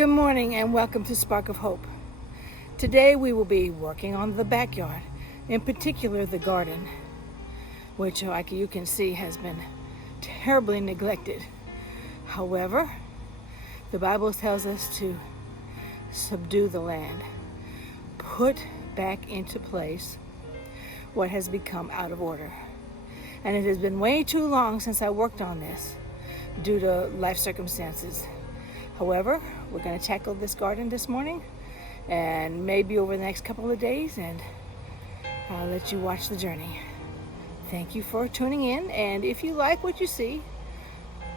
Good morning and welcome to Spark of Hope. Today we will be working on the backyard, in particular the garden, which like you can see has been terribly neglected. However, the Bible tells us to subdue the land, put back into place what has become out of order. And it has been way too long since I worked on this due to life circumstances. However, we're going to tackle this garden this morning and maybe over the next couple of days, and I'll let you watch the journey. Thank you for tuning in, and if you like what you see,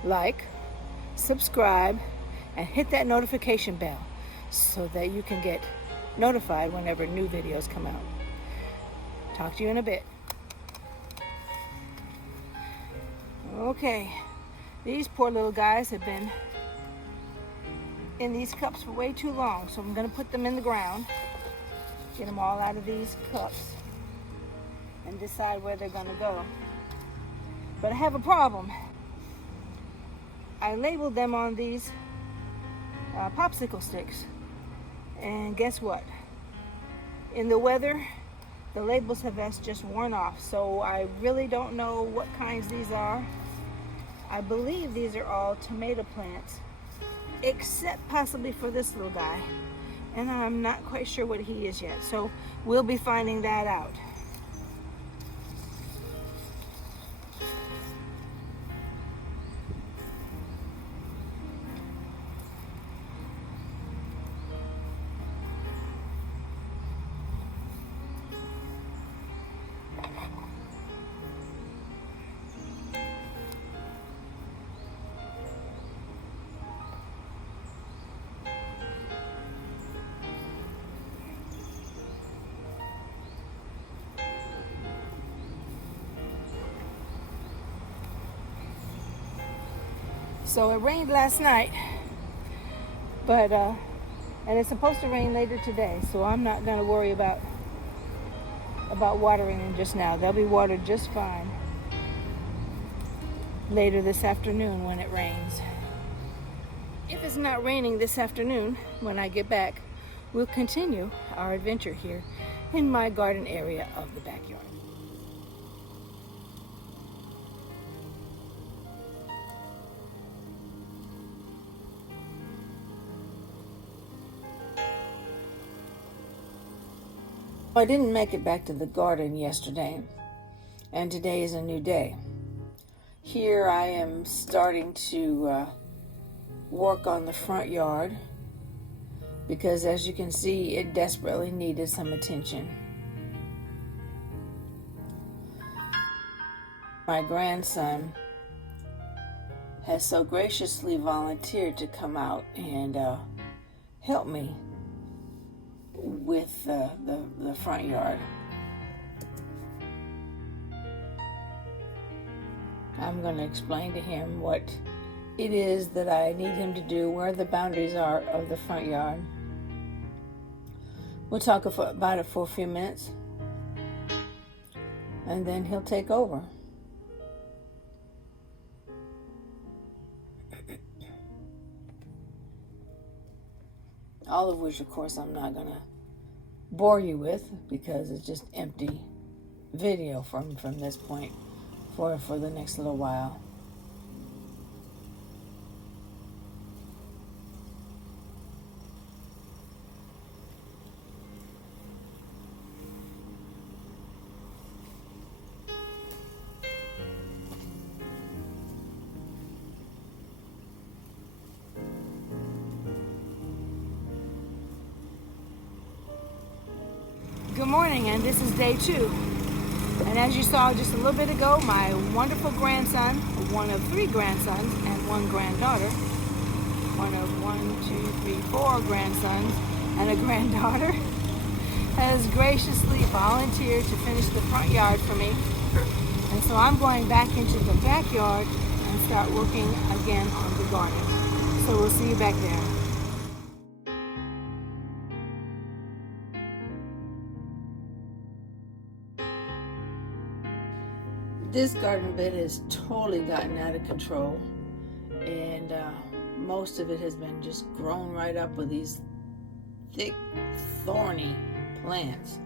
like, subscribe, and hit that notification bell so that you can get notified whenever new videos come out. Talk to you in a bit. Okay, these poor little guys have been in these cups for way too long, so I'm going to put them in the ground, get them all out of these cups, and decide where they're going to go. But I have a problem. I labeled them on these popsicle sticks, and guess what? In the weather, the labels have just worn off, so I really don't know what kinds these are. I believe these are all tomato plants, except possibly for this little guy, and I'm not quite sure what he is yet, so we'll be finding that out. So it rained last night, but and it's supposed to rain later today, so I'm not going to worry about watering them just now. They'll be watered just fine later this afternoon when it rains. If it's not raining this afternoon when I get back, we'll continue our adventure here in my garden area of the backyard. I didn't make it back to the garden yesterday, and today is a new day. Here I am starting to work on the front yard because, as you can see, it desperately needed some attention. My grandson has so graciously volunteered to come out and help me with the front yard. I'm going to explain to him what it is that I need him to do, where the boundaries are of the front yard. We'll talk about it for a few minutes, and then he'll take over. All of which, of course, I'm not going to bore you with because it's just empty video from this point for the next little while. Good morning, and this is day 2. And as you saw just a little bit ago, my wonderful grandson, one of 3 grandsons and 1 granddaughter, one of 4 grandsons and a granddaughter, has graciously volunteered to finish the front yard for me. And so I'm going back into the backyard and start working again on the garden. So we'll see you back there. This garden bed has totally gotten out of control. and most of it has been just grown right up with these thick, thorny plants,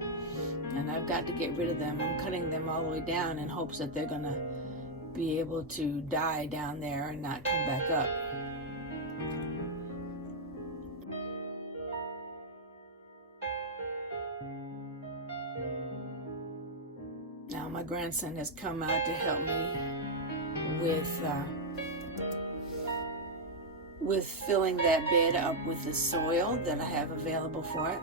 and I've got to get rid of them. I'm cutting them all the way down in hopes that they're gonna be able to die down there and not come back up. Now my grandson has come out to help me with filling that bed up with the soil that I have available for it.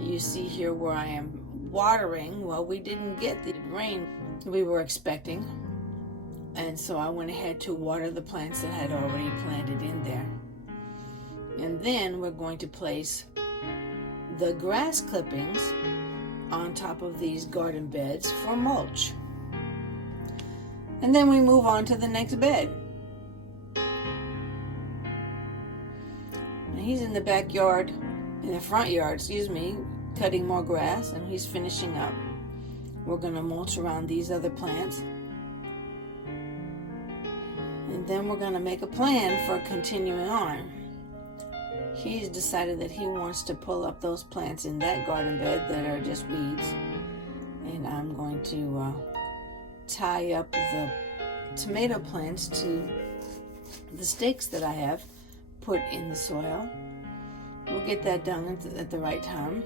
You see here where I am watering. Well, we didn't get the rain we were expecting, and so I went ahead to water the plants that I had already planted in there. And then we're going to place the grass clippings on top of these garden beds for mulch. And then we move on to the next bed. And he's in the backyard, in the front yard, cutting more grass, and he's finishing up. We're going to mulch around these other plants. And then we're going to make a plan for continuing on. He's decided that he wants to pull up those plants in that garden bed that are just weeds. And I'm going to tie up the tomato plants to the stakes that I have put in the soil. We'll get that done at the right time.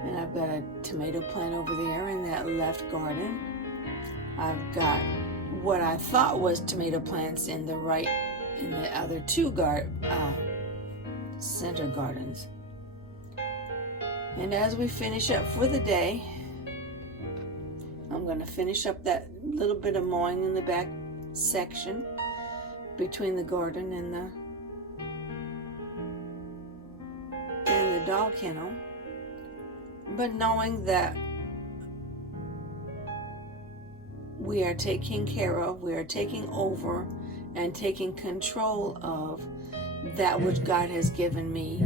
And I've got a tomato plant over there in that left garden. I've got what I thought was tomato plants in the other two center gardens. And as we finish up for the day, I'm going to finish up that little bit of mowing in the back section between the garden and the dog kennel. But knowing that we are taking care of, we are taking over and taking control of that which God has given me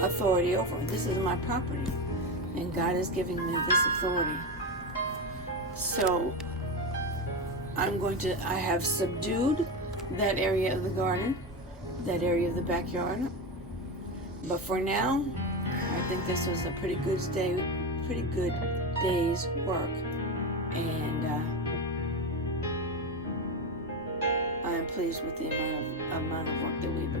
authority over. This is my property, and God is giving me this authority. So I have subdued that area of the garden, that area of the backyard. But for now, I think this was a pretty good day's work, and I'm pleased with the amount of work that we've